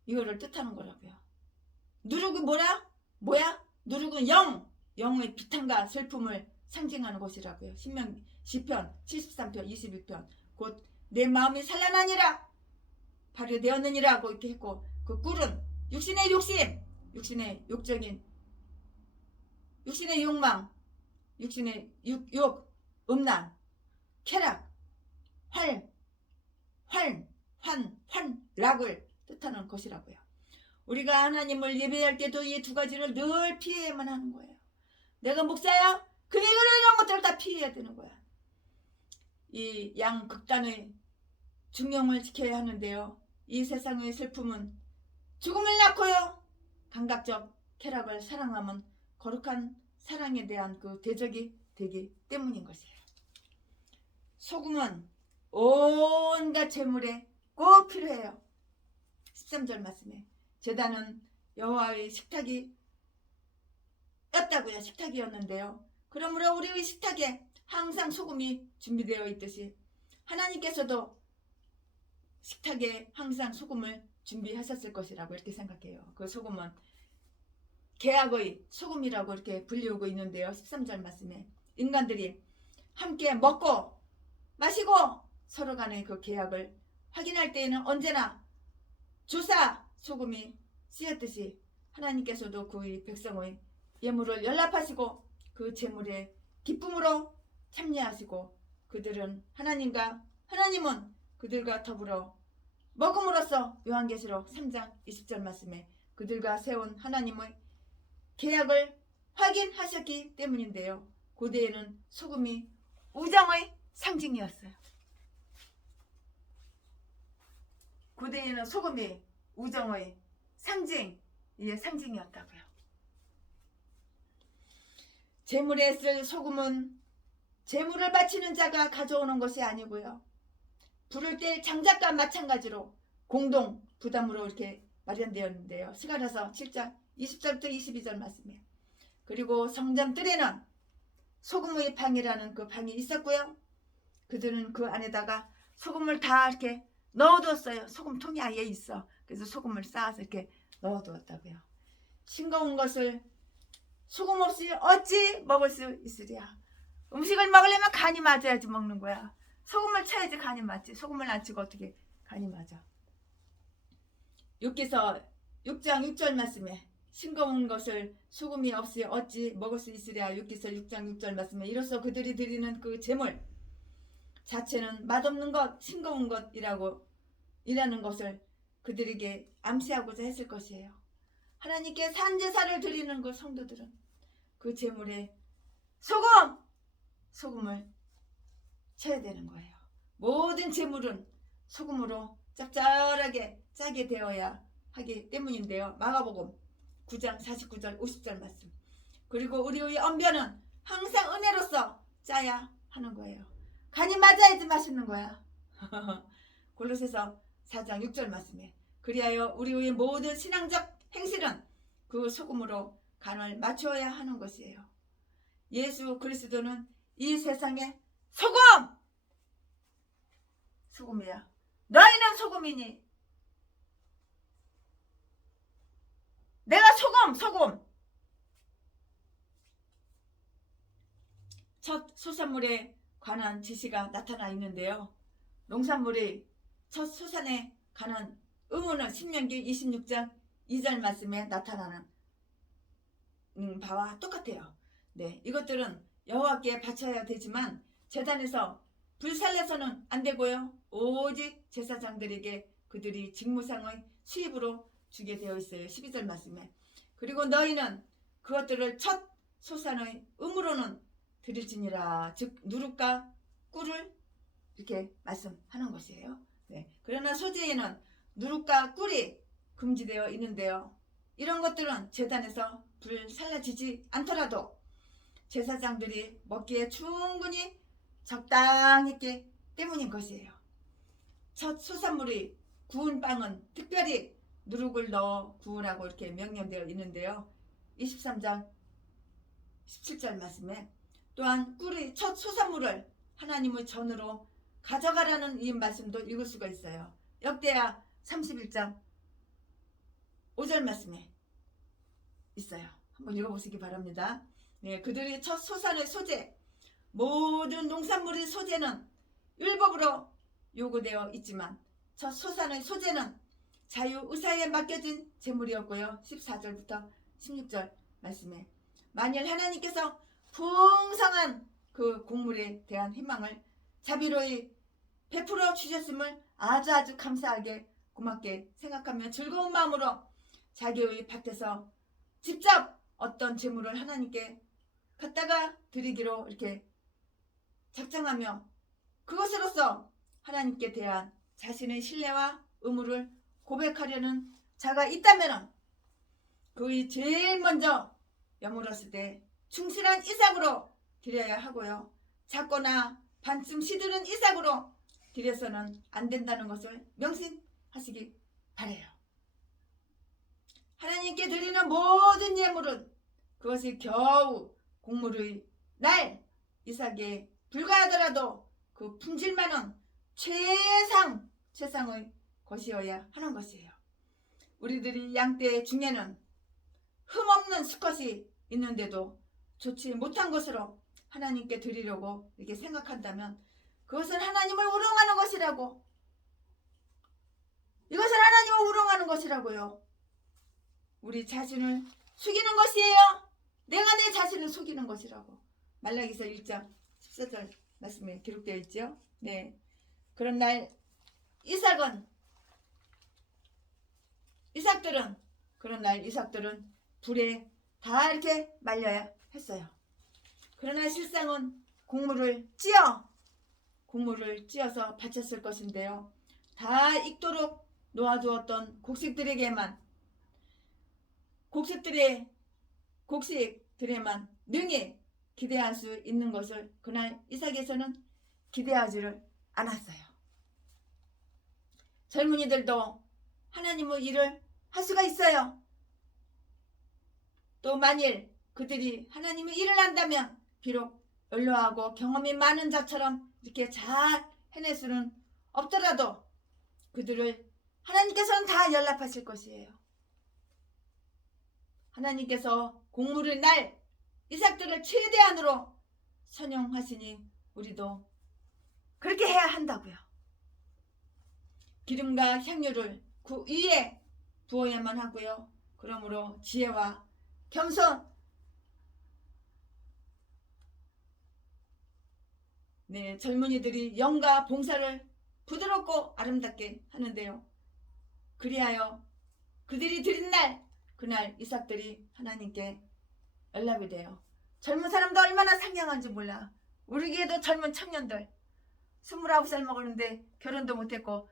이거를 뜻하는 거라고요. 누룩은 뭐야? 누룩은 영의 비탄과 슬픔을 상징하는 것이라고요. 시편 73편 21편 곧 내 마음이 산란하니라 발효되었느니라고 이렇게 했고 그 꿀은 육신의 욕심, 육신의 욕적인 육신의 욕망, 육신의 음란, 쾌락, 환락을 뜻하는 것이라고요. 우리가 하나님을 예배할 때도 이 두 가지를 늘 피해야만 하는 거예요. 내가 목사야? 그래 이런 것들을 다 피해야 되는 거야. 이 양극단의 중용을 지켜야 하는데요. 이 세상의 슬픔은 죽음을 낳고요. 감각적 쾌락을 사랑하면 거룩한 사랑에 대한 그 대적이 되기 때문인 것이에요. 소금은 온갖 제물에 꼭 필요해요. 13절 말씀에 제단은 여호와의 식탁이었다고요. 식탁이었는데요. 그러므로 우리의 식탁에 항상 소금이 준비되어 있듯이 하나님께서도 식탁에 항상 소금을 준비하셨을 것이라고 이렇게 생각해요. 그 소금은 계약의 소금이라고 이렇게 불리우고 있는데요. 13절 말씀에 인간들이 함께 먹고 마시고 서로 간의 그 계약을 확인할 때에는 언제나 주사 소금이 쓰였듯이 하나님께서도 그의 백성의 예물을 연락하시고 그 제물에 기쁨으로 참여하시고 그들은 하나님은 그들과 더불어 먹음으로써 요한계시록 3장 20절 말씀에 그들과 세운 하나님의 계약을 확인하셨기 때문인데요. 고대에는 소금이 우정의 상징이었어요. 고대에는 소금이 우정의 상징이었다고요. 제물에 쓸 소금은 제물을 바치는 자가 가져오는 것이 아니고요. 불을 뗄 장작과 마찬가지로 공동 부담으로 이렇게 마련되었는데요. 스가랴서 7장 20절부터 22절 말씀이에요. 그리고 성전 뜰에는 소금의 방이라는 그 방이 있었고요. 그들은 그 안에다가 소금을 다 이렇게 넣어두었어요. 소금통이 아예 있어. 그래서 소금을 쌓아서 이렇게 넣어두었다고요. 싱거운 것을 소금 없이 어찌 먹을 수 있으랴. 음식을 먹으려면 간이 맞아야지 먹는 거야. 소금을 쳐야지 간이 맞지. 소금을 안 치고 어떻게 간이 맞아. 욥기서 6장 6절 말씀에 싱거운 것을 소금이 없이 어찌 먹을 수 있으랴. 욥기서 6장 6절 말씀에 이로써 그들이 드리는 그 제물 자체는 맛없는 것, 싱거운 것이라는 것을 그들에게 암시하고자 했을 것이에요. 하나님께 산제사를 드리는 그 성도들은 그 제물에 소금을 쳐야 되는 거예요. 모든 제물은 소금으로 짭짤하게 짜게 되어야 하기 때문인데요. 마가복음 9장 49절 50절 말씀. 그리고 우리의 언변은 항상 은혜로서 짜야 하는 거예요. 간이 맞아야지 맛있는 거야. 골로새서 4장 6절 말씀에 그리하여 우리의 모든 신앙적 행실은 그 소금으로 간을 맞추어야 하는 것이에요. 예수 그리스도는 이 세상의 소금이야. 너희는 소금이니 내가 소금. 첫 소산물에 관한 지시가 나타나 있는데요. 농산물이 첫 소산에 관한 의무는 신명기 26장 2절 말씀에 나타나는 바와 똑같아요. 네, 이것들은 여호와께 바쳐야 되지만 제단에서 불살려서는 안 되고요. 오직 제사장들에게 그들이 직무상의 수입으로 주게 되어 있어요. 12절 말씀에. 그리고 너희는 그것들을 첫 소산의 음으로는 드릴지니라. 즉 누룩과 꿀을 이렇게 말씀하는 것이에요. 네. 그러나 소재에는 누룩과 꿀이 금지되어 있는데요. 이런 것들은 제단에서 불살라지지 않더라도 제사장들이 먹기에 충분히 적당했기 때문인 것이에요. 첫 소산물이 구운 빵은 특별히 누룩을 넣어 구우라고 이렇게 명령되어 있는데요. 23장 17절 말씀에 또한 꿀의 첫 소산물을 하나님의 전으로 가져가라는 이 말씀도 읽을 수가 있어요. 역대하 31장 5절 말씀에 있어요. 한번 읽어보시기 바랍니다. 네, 그들이 첫 소산의 소재, 모든 농산물의 소재는 율법으로 요구되어 있지만 첫 소산의 소재는 자유의사에 맡겨진 제물이었고요. 14절부터 16절 말씀에 만일 하나님께서 풍성한 그 곡물에 대한 희망을 자비로이 베풀어 주셨음을 아주 감사하게 고맙게 생각하며 즐거운 마음으로 자기의 밭에서 직접 어떤 제물을 하나님께 갖다가 드리기로 이렇게 작정하며 그것으로서 하나님께 대한 자신의 신뢰와 의무를 고백하려는 자가 있다면 그의 제일 먼저 여물었을 때 충실한 이삭으로 드려야 하고요. 작거나 반쯤 시들은 이삭으로 드려서는 안 된다는 것을 명심하시기 바라요. 하나님께 드리는 모든 예물은 그것이 겨우 곡물의 날 이삭에 불과하더라도 그 품질만은 최상의 것이어야 하는 것이에요. 우리들이 양떼 중에는 흠없는 수컷이 있는데도 좋지 못한 것으로 하나님께 드리려고 이렇게 생각한다면 그것은 하나님을 우롱하는 것이라고. 이것은 하나님을 우롱하는 것이라고요. 우리 자신을 속이는 것이에요. 내가 내 자신을 속이는 것이라고. 말라기서 1장 14절 말씀에 기록되어 있죠. 네. 그런 날 이삭들은 불에 다 이렇게 말려야 했어요. 그러나 실상은 곡물을 찧어서 바쳤을 것인데요. 다 익도록 놓아두었던 곡식들에만 능히 기대할 수 있는 것을 그날 이삭에서는 기대하지를 않았어요. 젊은이들도 하나님의 일을 할 수가 있어요. 또 만일 그들이 하나님의 일을 한다면 비록 연로하고 경험이 많은 자처럼 이렇게 잘 해낼 수는 없더라도 그들을 하나님께서는 다 연락하실 것이에요. 하나님께서 곡물의 날 이삭들을 최대한으로 선용하시니 우리도 그렇게 해야 한다고요. 기름과 향유를 그 위에 부어야만 하고요. 그러므로 지혜와 겸손, 네, 젊은이들이 영과 봉사를 부드럽고 아름답게 하는데요. 그리하여 그들이 드린 날 그날 이삭들이 하나님께 연락이 돼요. 젊은 사람도 얼마나 상냥한지 몰라. 우리 교회도 젊은 청년들 29살 먹었는데 결혼도 못했고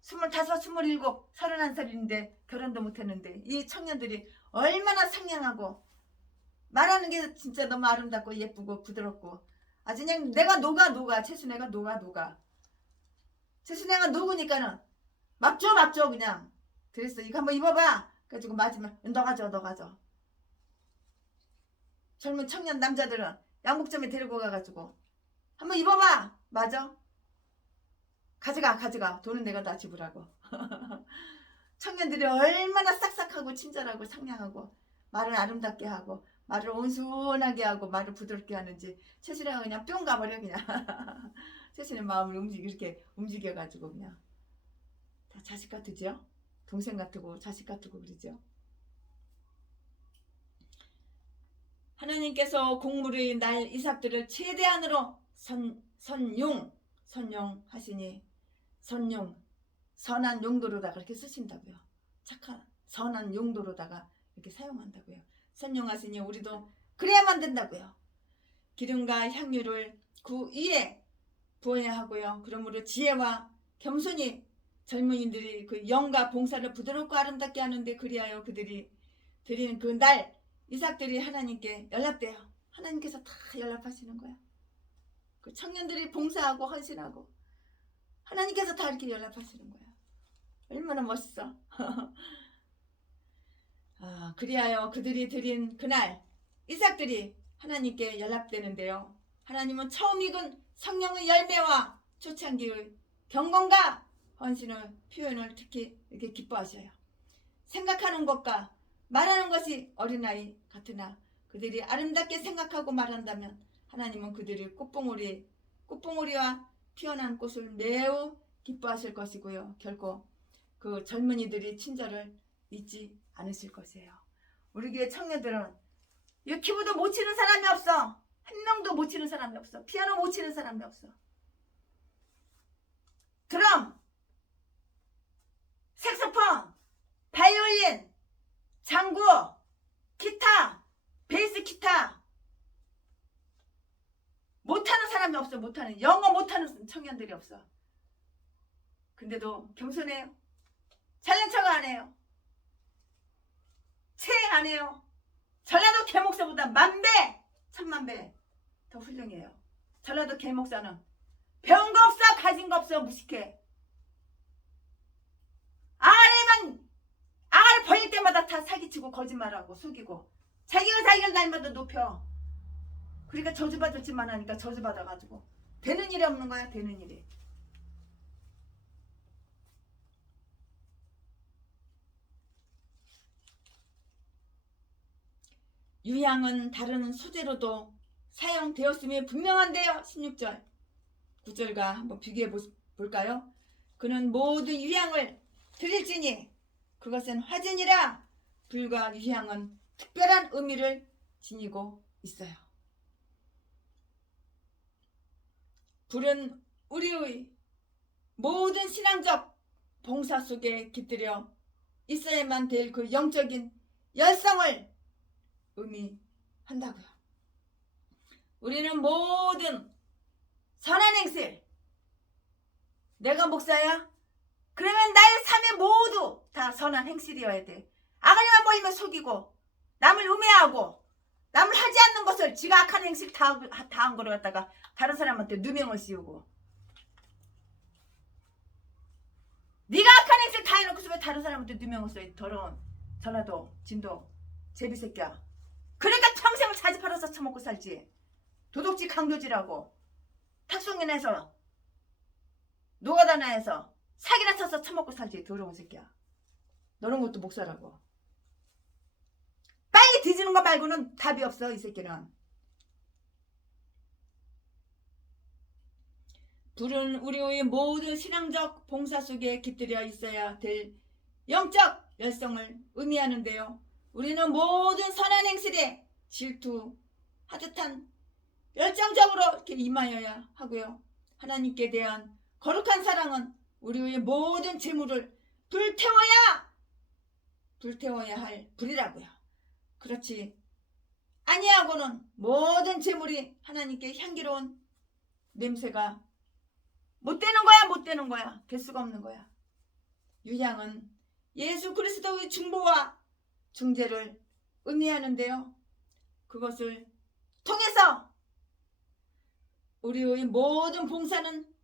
25, 27, 31살인데 결혼도 못했는데 이 청년들이 얼마나 상냥하고 말하는 게 진짜 너무 아름답고 예쁘고 부드럽고 아주 그냥 내가 녹아 최순애가 녹아 최순애가 녹으니까는 막 줘 그냥. 그랬어. 이거 한번 입어봐. 그래가지고 맞으면 너 가져. 젊은 청년 남자들은 양복점에 데리고 가가지고 한번 입어봐. 맞아? 가져가. 돈은 내가 다 지불하고. 청년들이 얼마나 싹싹하고 친절하고 상냥하고 말을 아름답게 하고 말을 온순하게 하고 말을 부드럽게 하는지 최순애가 그냥 뿅 가버려 그냥. 최순애 마음을 이렇게 움직여가지고 그냥 다 자식 같으죠? 동생 같고 자식 같고 그러죠? 하나님께서 곡물의 날 이삭들을 최대한으로 선용하시니 선한 용도로다가 그렇게 쓰신다고요. 착한 선한 용도로다가 이렇게 사용한다고요. 선용하시니 우리도 그래야만 된다고요. 기름과 향유를 그 위에 부어야 하고요. 그러므로 지혜와 겸손히 젊은이들이 그 영과 봉사를 부드럽고 아름답게 하는데 그리하여 그들이 드리는 그 날 이삭들이 하나님께 연락돼요. 하나님께서 다 연락하시는 거야. 그 청년들이 봉사하고 헌신하고 하나님께서 다 이렇게 연락하시는 거야. 얼마나 멋있어. 그리하여 그들이 드린 그날 이삭들이 하나님께 연락되는데요. 하나님은 처음 익은 성령의 열매와 초창기의 경건과 헌신의 표현을 특히 이렇게 기뻐하셔요. 생각하는 것과 말하는 것이 어린아이 같으나 그들이 아름답게 생각하고 말한다면 하나님은 그들이 꽃봉오리와 피어난 꽃을 매우 기뻐하실 것이고요. 결코 그 젊은이들이 친절을 잊지 않으실 것이에요. 우리 교회 청년들은 이 키보드 못 치는 사람이 없어. 한 명도 못 치는 사람이 없어. 피아노 못 치는 사람이 없어. 드럼, 색소폰, 바이올린, 장구, 기타, 베이스 기타 못하는 사람이 없어. 못하는 영어 못하는 청년들이 없어. 근데도 겸손해요. 잘난 척 안 해요. 체행 안 해요. 전라도 개목사보다 10,000배, 10,000,000배 더 훌륭해요. 전라도 개목사는 배운 거 없어, 가진 거 없어, 무식해. 아가를 벌릴 때마다 다 사기치고 거짓말하고 속이고 자기가 날마다 높여. 그러니까 저주받을지만 하니까 저주받아가지고 되는 일이 없는 거야. 되는 일이. 유향은 다른 소재로도 사용되었음이 분명한데요. 16절 9절과 한번 비교해 볼까요? 그는 모든 유향을 드릴지니 그것은 화진이라 불과 유향은 특별한 의미를 지니고 있어요. 불은 우리의 모든 신앙적 봉사 속에 깃들여 있어야만 될 그 영적인 열성을 의미한다고요. 우리는 모든 선한 행실, 내가 목사야? 그러면 나의 삶이 모두 다 선한 행실이어야 돼. 아가리만 보이면 속이고 남을 음해하고 남을 하지 않는 것을 지가 악한 행실 다 한 거를 갖다가 다른 사람한테 누명을 씌우고, 네가 악한 행실 다 해놓고서 왜 다른 사람한테 누명을 써? 더러운 전라도 진도 제비새끼야. 그러니까 평생을 사지 팔아서 처먹고 살지. 도둑질 강도질하고 탁송인해서 노가다나에서 사기나 쳐서 처먹고 살지. 더러운 새끼야. 너런 것도 목사라고. 빨리 뒤지는 거 말고는 답이 없어. 이 새끼는. 불은 우리의 모든 신앙적 봉사 속에 깃들여 있어야 될 영적 열성을 의미하는데요. 우리는 모든 선한 행실에 질투하듯한 열정적으로 이렇게 임하여야 하고요. 하나님께 대한 거룩한 사랑은 우리의 모든 재물을 불태워야 할 불이라고요. 그렇지 아니하고는 모든 재물이 하나님께 향기로운 냄새가 못 되는 거야. 될 수가 없는 거야. 유향은 예수 그리스도의 중보와 중재를 의미하는데요. 그것을 통해서 우리의 모든 봉사는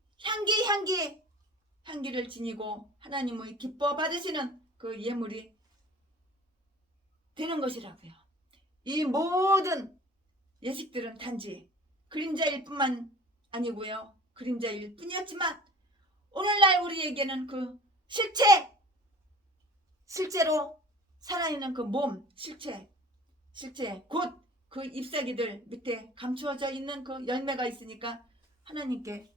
향기를 지니고 하나님의 기뻐 받으시는 그 예물이 되는 것이라고요. 이 모든 예식들은 단지 그림자일 뿐만 아니고요. 그림자일 뿐이었지만 오늘날 우리에게는 그 실제로 살아있는 그 몸, 실체 곧 그 잎사귀들 밑에 감추어져 있는 그 열매가 있으니까 하나님께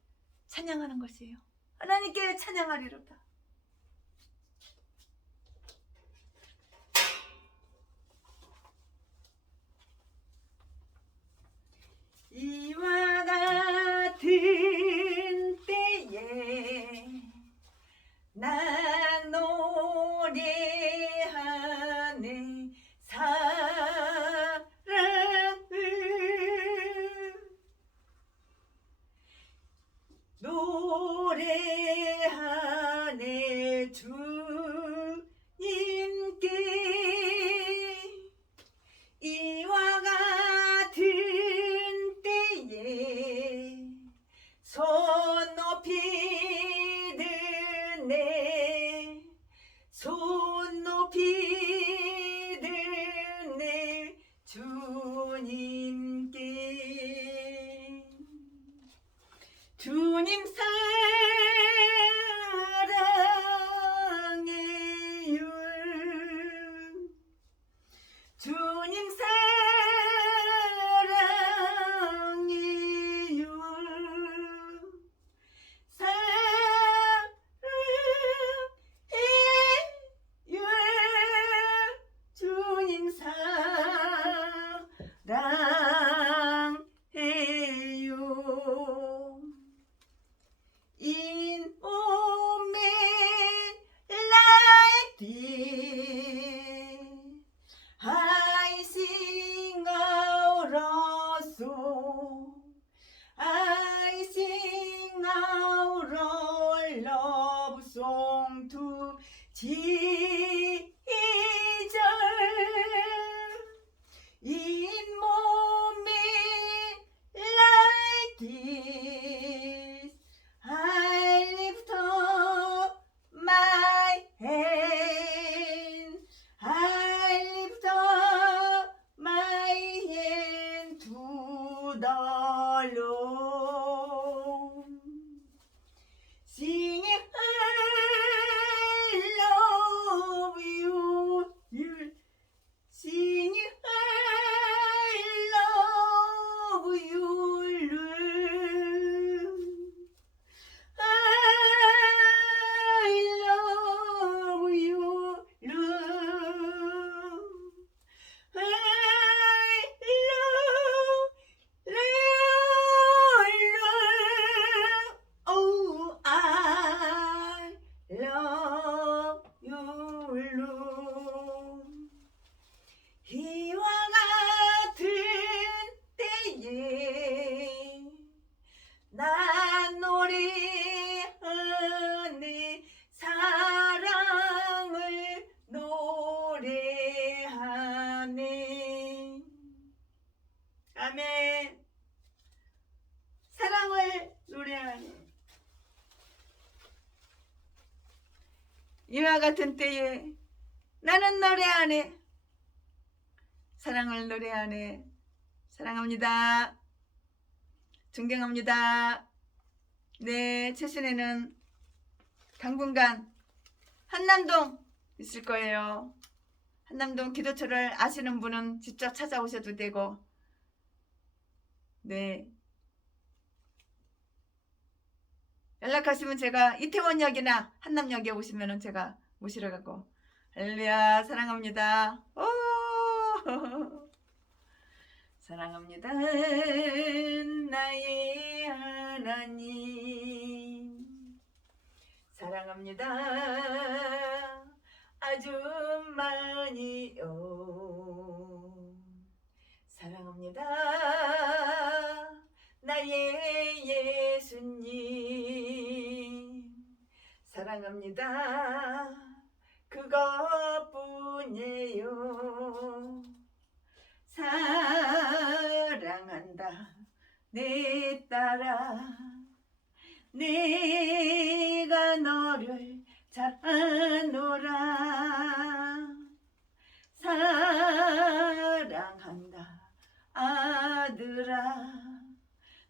찬양하는 것이에요. 하나님께 찬양하리로다. 이와 같은 때에 난 노래하네 사랑을 노래하네 주님께 이와 같은 때에 손 높이 드네 손 이와 같은 때에 나는 노래하네. 사랑을 노래하네. 사랑합니다. 존경합니다. 네, 최신에는 당분간 한남동 있을 거예요. 한남동 기도처를 아시는 분은 직접 찾아오셔도 되고, 네, 연락하시면 제가 이태원역이나 한남역에 오시면 제가 모시러 가고. 할렐루야. 사랑합니다. 오! 사랑합니다. 나의 하나님. 사랑합니다. 아주 많이요. 사랑합니다. 나의 예수님. 사랑합니다. 그것뿐이에요. 사랑한다 내 딸아, 내가 너를 잘 아노라. 사랑한다 아들아,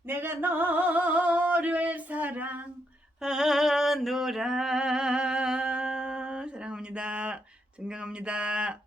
내가 너를 사랑하노라. 사랑합니다. 존경합니다.